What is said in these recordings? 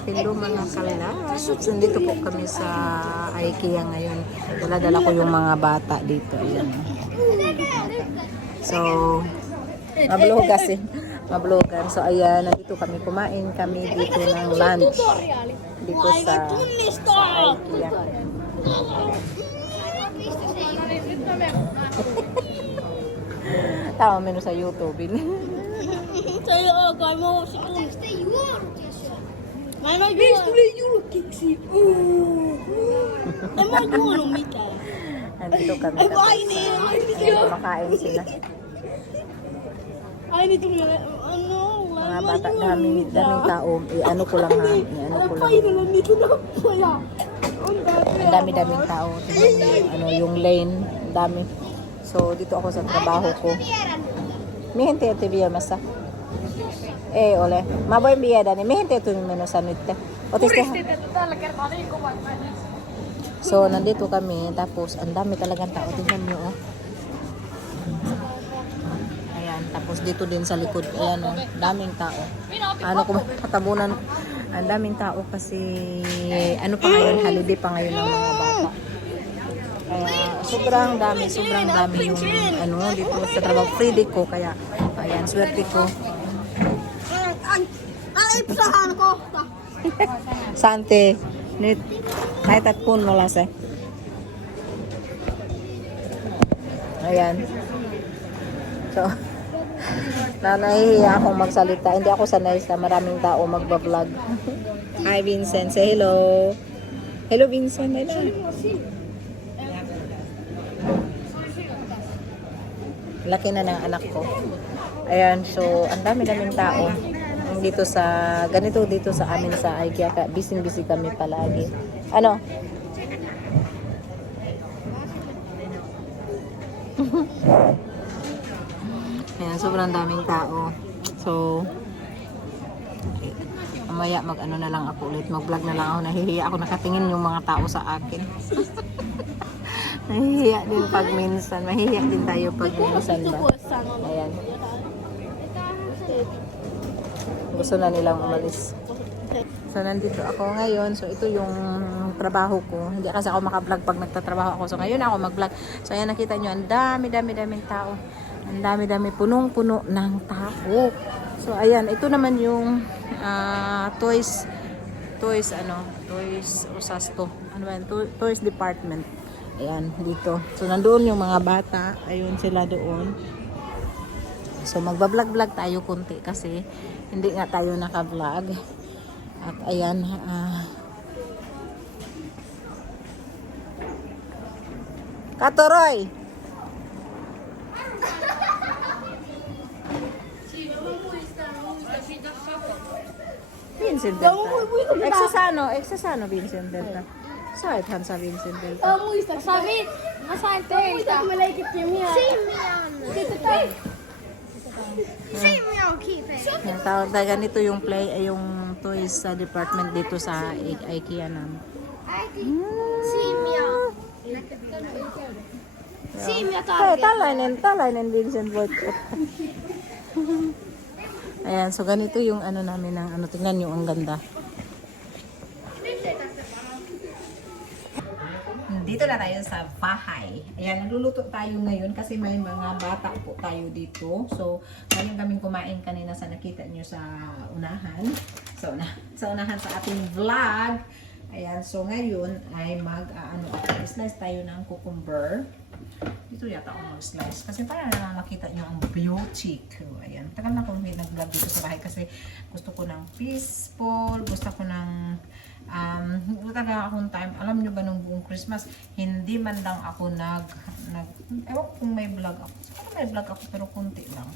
Hello mga kalas. Nandito po kami sa IKEA ngayon. Dala-dala ko yung mga bata dito. Ayan. So, mablogan kasi. Mablogan. So, ayan. Nandito kami. Kumain kami dito ng lunch. Dito sa IKEA. Tama menu sa YouTube. Säger ögon med oss. Men vad gör du? Julkeksi. En vad gör de inte? Nandito kami. En vad är det? Kumakain sila. Ay, nito mo. Ano? Mga bata, daming tao. Ano ko lang ha. Ano ko lang. Ay, nalang dito na pala. Ang dami-daming tao. Ano, yung lane. Ang dami. So, dito ako sa trabaho ko. Mi gente te masa. Ole. Maboy biya dani. Mi gente tu menos anutte. Otiste. So, nandito kami. Tapos, ang dami talagang tao. Tingnan nyo, oh. Ayan. Tapos, dito din sa likod. Ayan, oh. Daming tao. Ano kung patabunan. Ang daming tao kasi, ano pa ngayon, holiday pa ngayon ng mga bata. Sobrang dami yung ano dito sa trabaho. Free day ko kaya ayan, swerte ko. Alipsahan ko. Sante. Nit. Kahit at pun mo lase. Ayan. So, nahihiya akong magsalita. Hindi ako sanay sa maraming tao magbablog. Hi Vincent, say hello. Hello Vincent, hello. Laki na ng anak ko. Ayan, so ang dami-daming tao dito sa ganito dito sa amin sa IKEA. Busy kami palagi. Ano? Ayan, sobrang daming tao. So mamaya mag-ano na lang ako ulit, mag-vlog na lang ako. Nahihiya ako nakatingin yung mga tao sa akin. Nahihiya din pag minsan. Mahihiya din tayo pag minsan ba. Ayan. Gusto na nilang umalis. So, nandito ako ngayon. So, ito yung trabaho ko. Hindi kasi ako makablog pag nagtatrabaho ako. So, ngayon ako mag-vlog. So, ayan, nakita nyo. Ang daming tao. Ang dami. Punong-puno ng tao. So, ayan. Ito naman yung toys Osasto. Ano ba yan? Toys department. Ayan, dito. So, nandoon yung mga bata. Ayun sila doon. So, magbablog-vlog tayo konti kasi hindi nga tayo naka-vlog. At ayan, Katoroy! Vincent Delta. Exasano Vincent Delta. Sait han sa Vincent Delta. Sabi, nasaan tayo? Malagit niya niya. Simeon, keep it. Yung tawag na ganito yung yung toys sa department dito sa IKEA namin. Simeon. Simeon Talainen Vincent Delta. Ayan, so ganito yung ano namin ng ano, tingnan nyo ang ganda. Dito na tayo sa bahay. Ayan, nagluluto tayo ngayon kasi may mga bata po tayo dito. So, ngayon kaming kumain kanina sa nakita nyo sa unahan. Sa unahan sa ating vlog. Ayan, so ngayon ay slice tayo ng cucumber. Dito yata ako mag-slice. Kasi para na makita nyo ang beauty ko. Ayan, tagal na akong nag-vlog dito sa bahay kasi gusto ko ng peaceful. Gusto ko ng talaga akong time. Alam nyo ba nung buong Christmas, hindi man lang ako ewan kung may vlog ako. Siguro may vlog ako pero konti lang.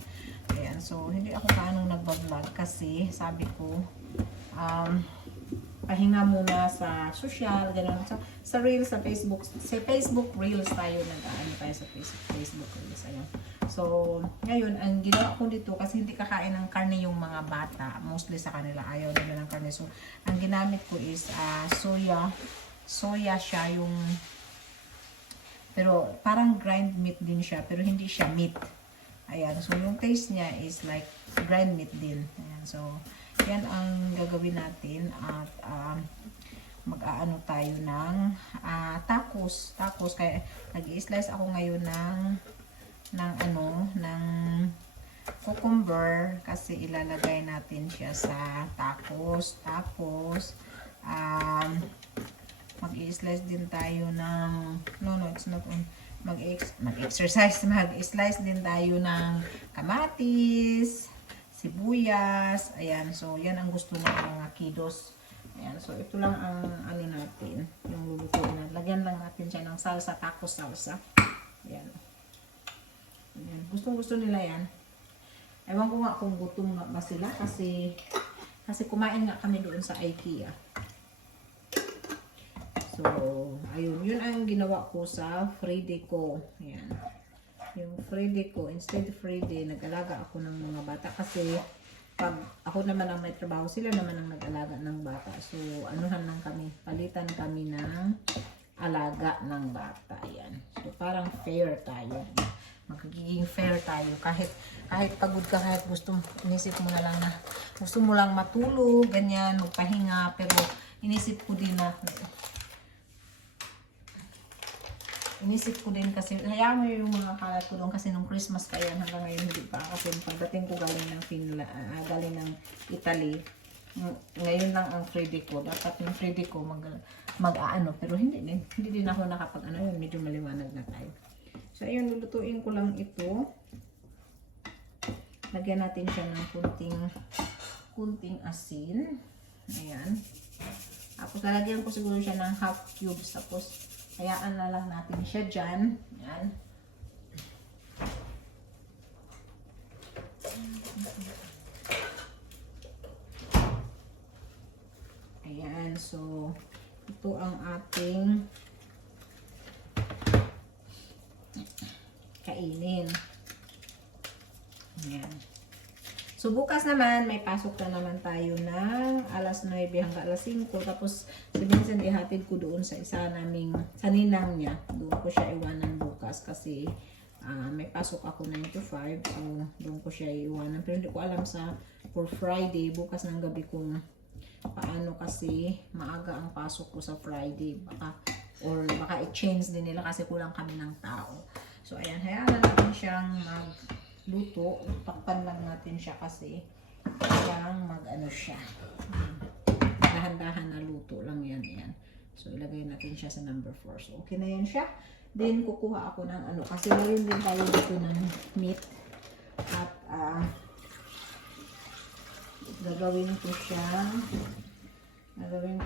Ayan, so hindi ako kaanong nagbablog kasi sabi ko, pahinga muna sa social, gano'n. Sa Reels, sa Facebook Reels tayo, nag-ano tayo sa Facebook Reels. Ayan. So, ngayon, ang ginawa ko dito, kasi hindi kakain ng karne yung mga bata, mostly sa kanila, ayaw nila ng karne. So, ang ginamit ko is soya siya yung, pero parang grind meat din siya, pero hindi siya meat. Ayan, so yung taste niya is like grind meat din. Ayan, so, yan ang gagawin natin at mag-aano tayo ng tacos. Kaya nag-i-slice ako ngayon ng cucumber kasi ilalagay natin siya sa tacos. Tapos mag-i-slice din tayo ng it's not mag-exercise. Mag-slice din tayo ng kamatis, sibuyas. Ayan, so yan ang gusto ng mga kiddos. Ayan, so ito lang ang natin, yung lulutuin natin. Lagyan lang natin siya ng salsa, tacos salsa. Ayan. Ayan. Gusto nila yan. Ewan ko nga kung gutom ba sila kasi kumain nga kami doon sa IKEA. So, ayun. Yun ang ginawa ko sa Friday ko. Ayan. Yung Friday ko, instead of Friday, nag-alaga ako ng mga bata kasi pag ako naman ang may trabaho, sila naman ang nag-alaga ng bata. So, anuhan lang kami. Palitan kami ng alaga ng bata. Ayan. So, parang fair tayo. Magiging fair tayo. Kahit pagod ka, kahit inisip mo na lang na gusto mo lang matulog, ganyan, magpahinga. Pero, inisip ko din kasi, hayaan mo yung mga kalat ko doon kasi nung Christmas kaya hanggang ngayon hindi pa. Kasi pagdating ko galing ng Italy, ngayon lang ang Friday ko. Dapat yung Friday ko mag-aano, pero hindi din ako nakapag-ano yun, medyo maliwanag na tayo. So ayun, lulutuin ko lang ito. Lagyan natin siya ng kunting asin. Ayan. Tapos lalagyan ko siguro siya ng half cubes. Tapos hayaan na lang natin siya dyan. Ayan. Ayan. So, ito ang ating kainin. Ayan. So, bukas naman, may pasok na naman tayo ng alas 9 hanggang alas 5. Tapos, si Vincent ihatid ko doon sa isa naming, sa ninang niya. Doon ko siya iwanan bukas kasi may pasok ako 9 to 5. So, doon ko siya iwanan. Pero hindi ko alam for Friday, bukas ng gabi kung paano kasi maaga ang pasok ko sa Friday. Baka i-change din nila kasi kulang kami ng tao. So, ayan, hayaan na natin siyang luto, takpan lang natin siya kasi kailangan mag-ano siya. Dahan-dahan na luto lang yan. So, ilagay natin siya sa number 4. So, okay na yan siya. Then, kukuha ako ng kasi meron din tayo dito ng meat. At, gagawin ko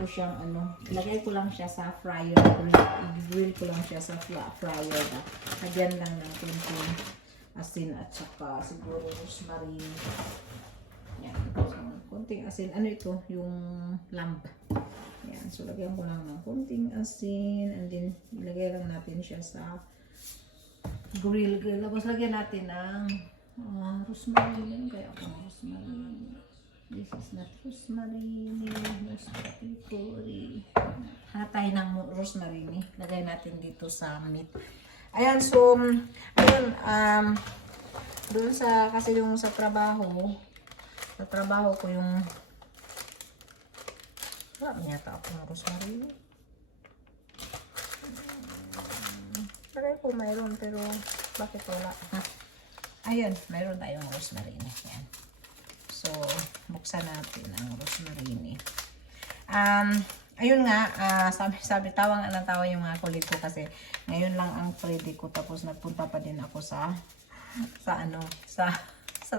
siyang ilagay ko lang siya sa fryer. I-grill ko lang siya sa fryer. Lagyan lang ng kunting asin at saka siguro rosemary. Yan. So, kunting asin. Ano ito? Yung lamb. Yan. So, lagyan ko lang ng kunting asin. And then, ilagay lang natin siya sa grill. Tapos, lagyan natin ng rosemary. Kaya ako rosemary. This is not rosemary. Hatay ng rosemary. Lagay natin dito sa meat. Ayan, so, ayun, doon kasi yung sa trabaho ko yung, wala yata ako ng rosemary. Lagay ko mayroon, pero bakit wala? Ayun, mayroon tayong rosemary. Ayan. So, buksan natin ang rosemary. Ayun nga, sabi tawa yung mga kulit ko kasi ngayon lang ang Friday ko tapos nagpunta pa din ako sa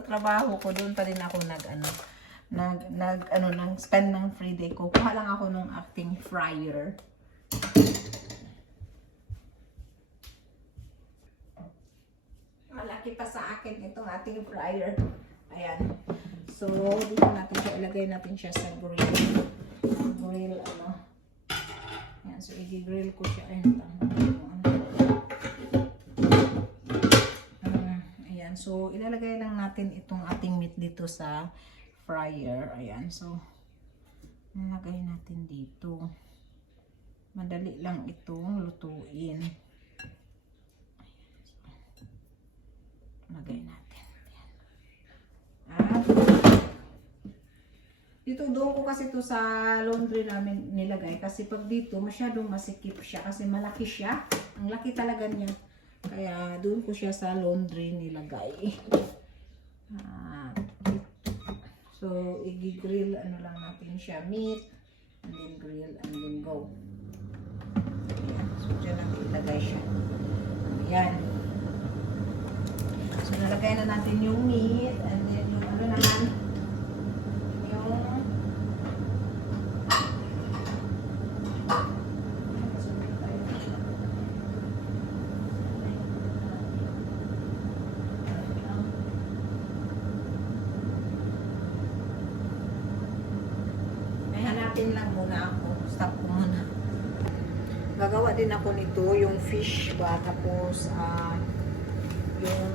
trabaho ko. Doon pa din ako nang spend ng Friday ko. Kuha lang ako ng acting fryer. Malaki pa sa akin itong ating fryer. Ayan. So, dito natin siya, ilagay natin siya sa grill. Ayan, so i-grill ko siya. Ayan, so ilalagay lang natin itong ating meat dito sa fryer. Ayan, so nalagay natin dito. Madali lang itong lutuin. Ayan, so lagay natin. At Dito doon ko kasi to sa laundry namin nilagay kasi pag dito masyadong masikip siya kasi malaki siya. Ang laki talaga niya. Kaya doon ko siya sa laundry nilagay. So i-grill ano lang natin siya, meat and then grill and then go. Ayan. So dyan natin ilagay siya. Ayan. So nalagay na natin yung meat and then yung ano naman lang muna ako. Stop ko muna. Gagawa din ako nito, yung fish ba, tapos yung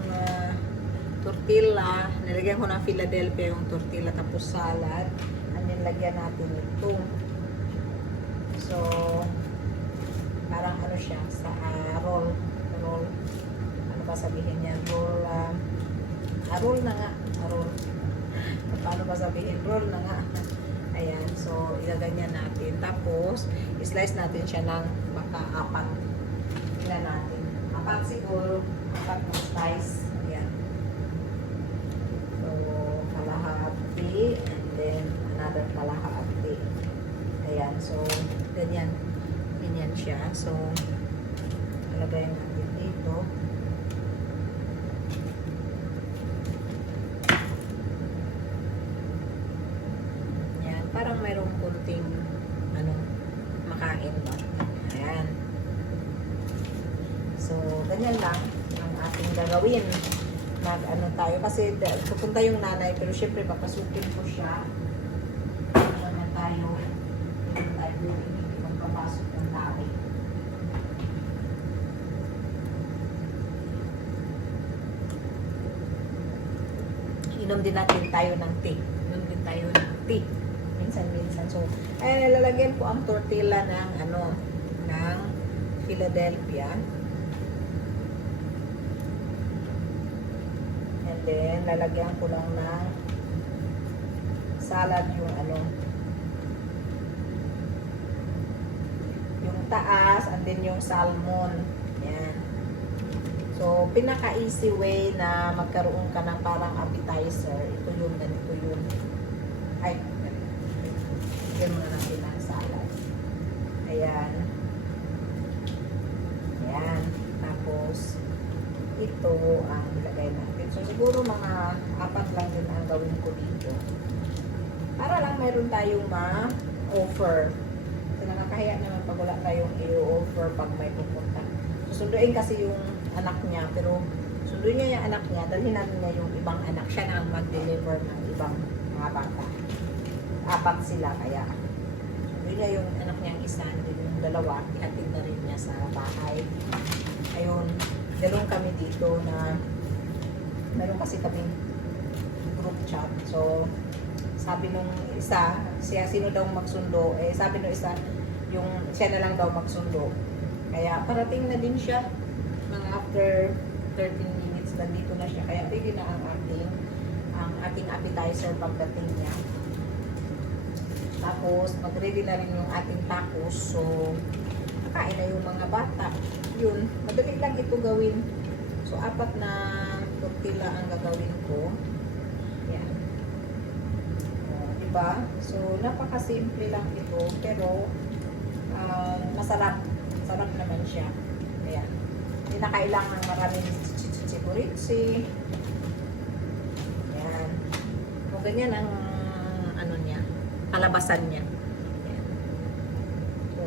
tortilla. Nilagyan ko ng Philadelphia yung tortilla, tapos salad. And then lagyan natin ito. So, parang ano siya, sa roll. Roll. Ano ba sabihin niya? Roll, roll na nga. Roll. Paano ba sabihin? Roll na nga. Ayan, so ilaganyan natin. Tapos, slice natin siya ng maka-apat. Ilan natin? Apat siguro. Apat na slice. Ayan. So, kalahati. And then, another kalahati. Ayan, so, ganyan. Ganyan siya. So, ilagay natin dito. Parang mayroong kunting makain ba. Ayan. So, ganyan lang ang ating gagawin. Mag-ano tayo. Kasi pupunta yung nanay, pero syempre papasukin ko siya. Ano na tayo. Hindi tayo magpapasok ng tao. Inom din natin tayo ng tea. Inom din tayo ng tea. Minsan. So, lalagyan ko ang tortilla ng ng Philadelphia. And then, lalagyan ko lang ng salad yung taas, and then yung salmon. Yan. So, pinaka-easy way na magkaroon ka ng parang appetizer. Ito yung ganito yun. Ay, bigyan muna natin ng salad. Ayan. Ayan. Tapos, ito ang ilagay natin. So, siguro mga 4 lang din ang gawin ko dito. Para lang mayroon tayong ma-offer. So, nakakahiya naman pag wala tayong i-offer pag may pupunta. Susunduin kasi yung anak niya. Pero, sunduin niya yung anak niya. Dalhin natin niya yung ibang anak. Siya na ang mag-deliver ng ibang mga bata. 4 sila, kaya yun niya yung anak niyang isa, yung dalawa, ihatid na rin niya sa bahay. Ayun, dalawang kami dito na meron kasi kaming group chat. So, sabi nung isa, sino daw magsundo, sabi nung isa, yung siya na lang daw magsundo. Kaya parating na din siya, mga after 13 minutes, nandito na siya. Kaya pwede na ang ating appetizer pagdating niya. Tapos, mag-ready na rin yung ating tacos. So, nakain na yung mga bata. Yun, madali lang ito gawin. So, 4 na tortilla ang gagawin ko. Yan. Diba? So, napaka-simple lang ito. Pero, masarap. Sarap naman siya. Ayan. Hindi na kailangan maraming chichichiburitsi. Ayan. Kung ganyan ang niya. Kalabasan niya. Ayan. So,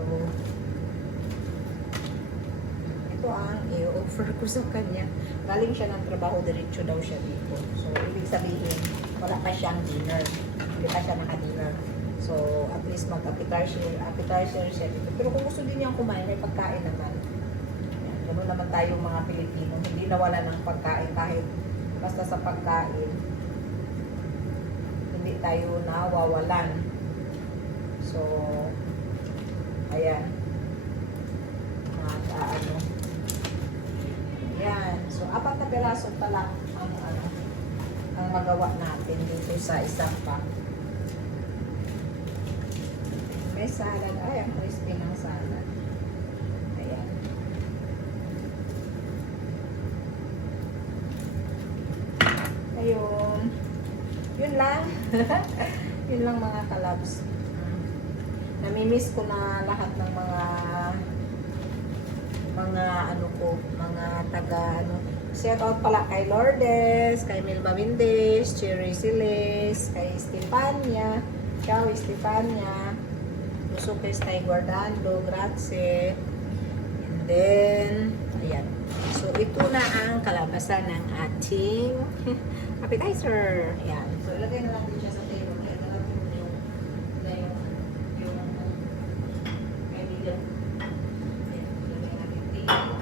ito ang i-offer ko sa kanya. Galing siya ng trabaho, diretso daw siya dito. So, ibig sabihin, wala pa siyang dinner. Hindi pa siya naka-dinner. So, at least mag-appetizer siya dito. Pero kung gusto din niyang kumain, may pagkain naman. Ayan. Ganoon naman tayo mga Pilipino. Hindi nawala ng pagkain kahit basta sa pagkain. Hindi tayo nawawalan. So, ayan. Ayan. So, 4 na piraso pa lang ang magawa natin dito sa isang pack. May salad. Ay, ang crispy ng salad. Ayan. Ayun. Yun lang. Yun lang mga kalabs. Namimiss ko na lahat ng mga ano ko, mga taga ano. Shout out pala kay Lourdes, kay Milba Mendes, Cherry Siles, kay Stefania, ciao Stefania, Musukes kay Guardando, grazie. And then, ayan. So, ito na ang kalabasan ng ating appetizer. Ayan. So, ilagay na natin siya sa table. Kaya na natin yung kaibigan. Ayan. Ilagay natin table.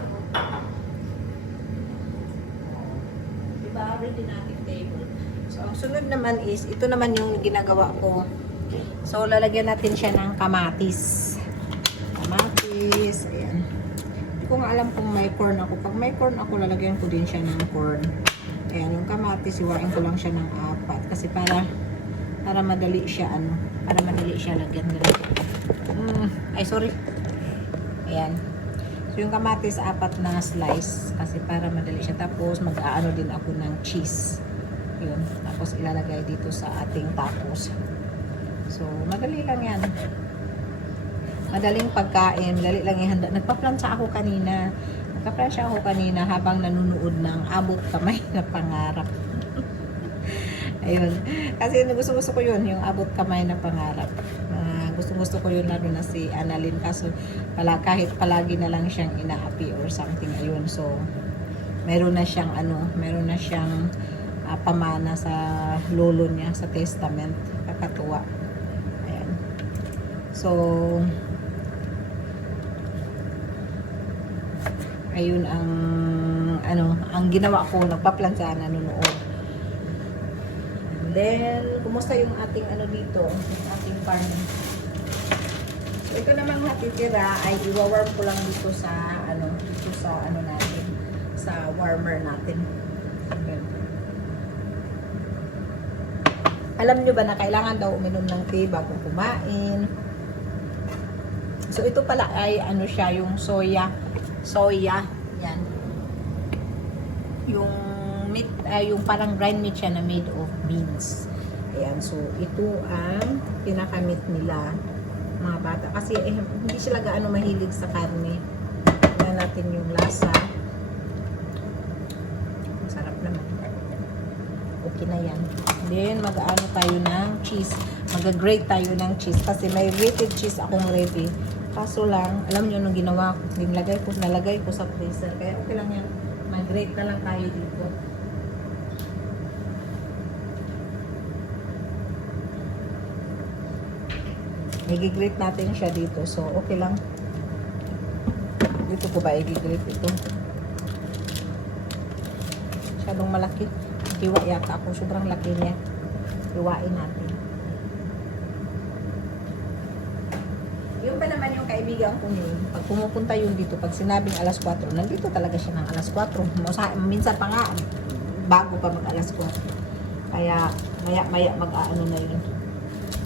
Diba? Ready natin table. So, ang sunod naman is, ito naman yung ginagawa ko. So, lalagyan natin siya ng kamatis. Kamatis. Ayan. Hindi ko nga alam kung may corn ako. Pag may corn ako, lalagyan ko din siya ng corn. Ayan, yung kamatis, iwain ko lang siya ng 4. Kasi para madali siya, para madali siya lagyan nila. Ay, sorry. Ayan. So, yung kamatis, 4 na slice. Kasi para madali siya. Tapos, mag-aano din ako ng cheese. Yun. Tapos, ilalagay dito sa ating tacos. So, madali lang yan. Madaling pagkain, madali lang ihanda. Nagpa-plancha ako kanina. Habang nanonood ng Abot Kamay na Pangarap. Ayun. Kasi gusto ko yun, yung Abot Kamay na Pangarap. Gusto ko yun, lalo na si Annalyn. Kaso kahit palagi na lang siyang inaapi or something. Ayun. So, meron na siyang pamana sa lolo niya, sa testament. Kakatuwa. Ayan. So, ayun ang ginawa ko, nagpa-plancha, nanonood. And then, kumusta yung ating dito, yung ating farming. So, ito namang natitira ay iwa-warm ko lang dito sa natin, sa warmer natin. Okay. Alam nyo ba na kailangan daw uminom ng tea bago kumain? So, ito pala ay siya, yung soya, yan. Yung meat, yung parang grind meat siya na made of beans. Ayan, so ito ang pinaka-meat nila, mga bata. Kasi hindi sila gaano mahilig sa karne. Tingnan natin yung lasa. Masarap naman. Okay na yan. Then, mag-ano tayo ng cheese. Mag-grate tayo ng cheese. Kasi may grated cheese akong ready. Kaso lang, alam nyo nung ginawa ko, nalagay ko sa freezer. Kaya okay lang yan. Mag-grate na lang tayo dito. I-grate natin siya dito. So, okay lang. Dito ko ba i-grate ito? Masyadong malaki. Hiwa yata ako. Sobrang laki niya. Hiwain natin. Yung pa naman yung kaibigan ko yun, pag pumupunta yun dito, pag sinabing alas 4, nandito talaga siya ng alas 4. Minsan pa nga, bago pa mag alas 4. Kaya, maya mag-aano na yun.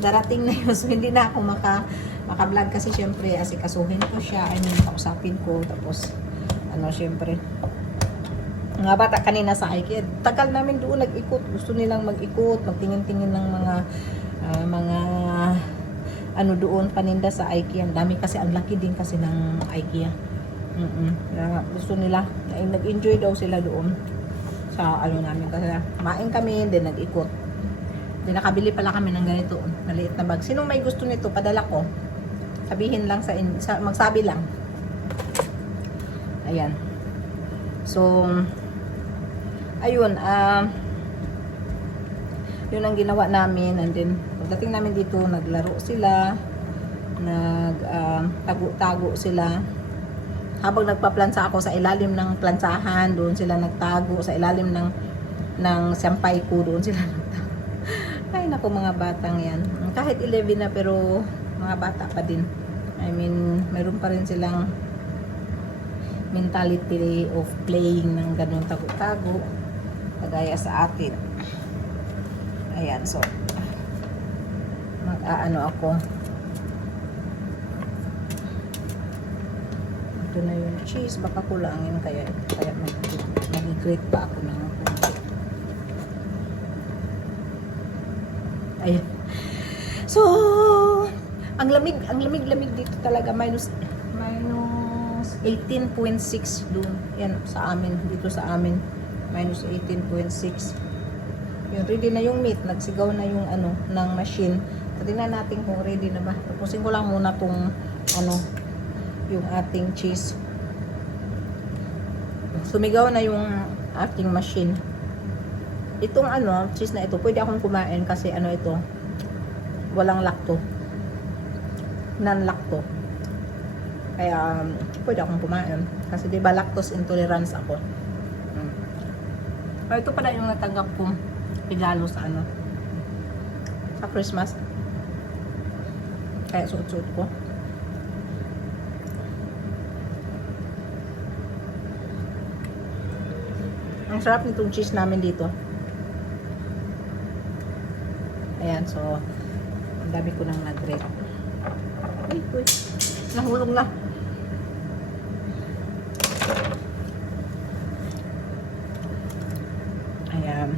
Darating na yun, so hindi na ako maka-vlog kasi syempre, asikasuhin ko siya, kausapin ko, tapos, syempre, mga bata kanina sa IKEA, tagal namin doon nag-ikot, gusto nilang mag-ikot, magtingin-tingin ng mga doon paninda sa IKEA. Ang dami kasi, ang laki din kasi ng IKEA. Gusto nila, nag-enjoy daw sila doon sa namin. Kasi kumain kami, then nag-ikot. Then nakabili pala kami ng ganito, maliit na bag. Sinong may gusto nito, padala ko. Sabihin lang magsabi lang. Ayan. So, ayun, yun ang ginawa namin. And then, pagdating namin dito, naglaro sila, tago-tago sila. Habang nagpa-plansa ako sa ilalim ng plansahan, doon sila nagtago. Sa ilalim ng sampay ko, doon sila nagtago. Ay, naku, mga batang yan. Kahit 11 na, pero mga bata pa din. I mean, meron pa rin silang mentality of playing ng ganun tago-tago. Kagaya sa atin. Ayan, so mag-aano ako. Ito na yung cheese. Baka kulangin kaya mag-grate pa ako ng konti. Ayan. So, ang lamig dito talaga. Minus 18.6 doon. Yan, sa amin. Dito sa amin. Minus 18.6. Yun, ready na yung meat. Nagsigaw na yung ano, ng machine. Tingnan natin kung ready na ba. Tapusin ko lang muna tong ano, yung ating cheese. Sumigaw na yung ating machine. Itong ano, cheese na ito, pwede akong kumain kasi ano ito, walang lacto. Non-lacto. Kaya, pwede akong kumain. Kasi diba lactose intolerance ako. Pero ito pala yung natanggap kong regalo sa ano, sa Christmas. Kaya suot-suot ko. Ang sarap nitong cheese namin dito. Ayan, so ang dami ko nang nag-grate. Ay, uy. Nahulog na. Ayan.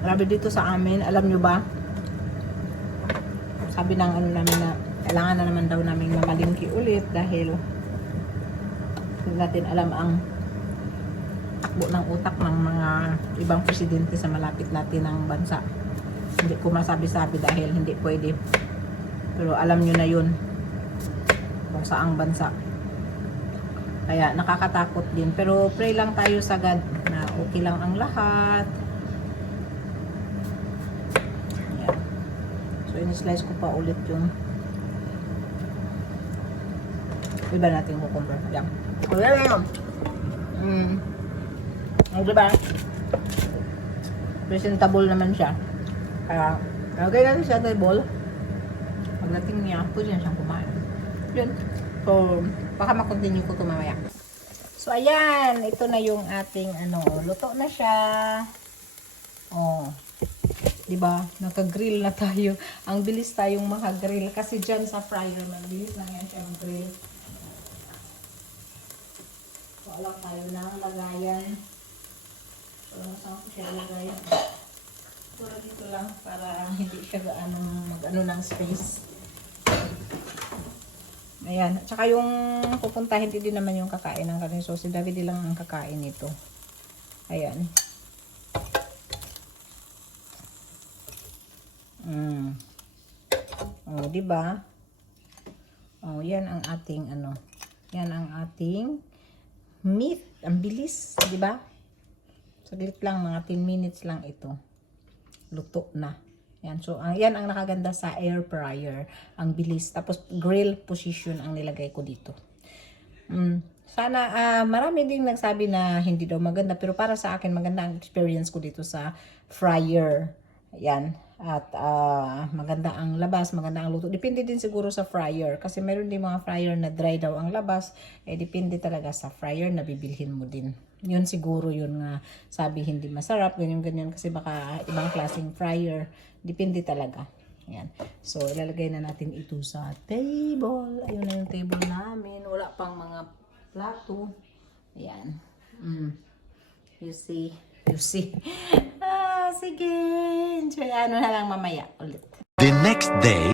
Grabe dito sa amin, alam nyo ba? Sabi ng ano namin na kailangan na naman daw namin mamalingki ulit dahil hindi natin alam ang takbo ng utak ng mga ibang presidente sa malapit natin ng bansa. Hindi ko masabi-sabi dahil hindi pwede. Pero alam nyo na yun kung saang bansa. Kaya nakakatakot din. Pero pray lang tayo sa God na okay lang ang lahat. Ayan. So in-slice ko pa ulit yung iba natin cucumber. Ayan. So yan yun. Diba? Presentable naman siya. Kaya lagay natin siya table. Pagdating niya, pwede na siyang kumain. Yun. So, baka makontinue ko ito mamaya. So, ayan. Ito na yung ating, ano, luto na siya. Oh. Diba? Naka-grill na tayo. Ang bilis tayong maka-grill. Kasi dyan sa fryer, mabilis lang yan siya mag-grill. So, alam tayo ng lagayan. So, saan ko siya lagayan? Puro dito lang para hindi siya mag-ano ng space. Ayan. At saka yung pupunta, hindi din naman yung kakain ng kanin. So, si David lang ang kakain nito. Ayan. Oh, diba? Oh, yan ang ating ano. Yan ang ating meat. Ang bilis, diba? Saglit lang, mga 10 minutes lang ito. Luto na. Yan. So, yan ang nakaganda sa air fryer. Ang bilis. Tapos, grill position ang nilagay ko dito. Sana, marami ding nagsabi na hindi daw maganda. Pero para sa akin, maganda ang experience ko dito sa fryer. Yan. At maganda ang labas, maganda ang luto. Depende din siguro sa fryer. Kasi meron din mga fryer na dry daw ang labas. Depende talaga sa fryer na bibilhin mo din. Yun siguro yun nga sabi hindi masarap. Ganyan-ganyan kasi baka ibang klaseng fryer. Depende talaga. Ayan. So, ilalagay na natin ito sa table. Ayun na yung table namin. Wala pang mga plato. Ayan. You see? You see? Sige. Enjoy. Ano na lang mamaya ulit. The next day.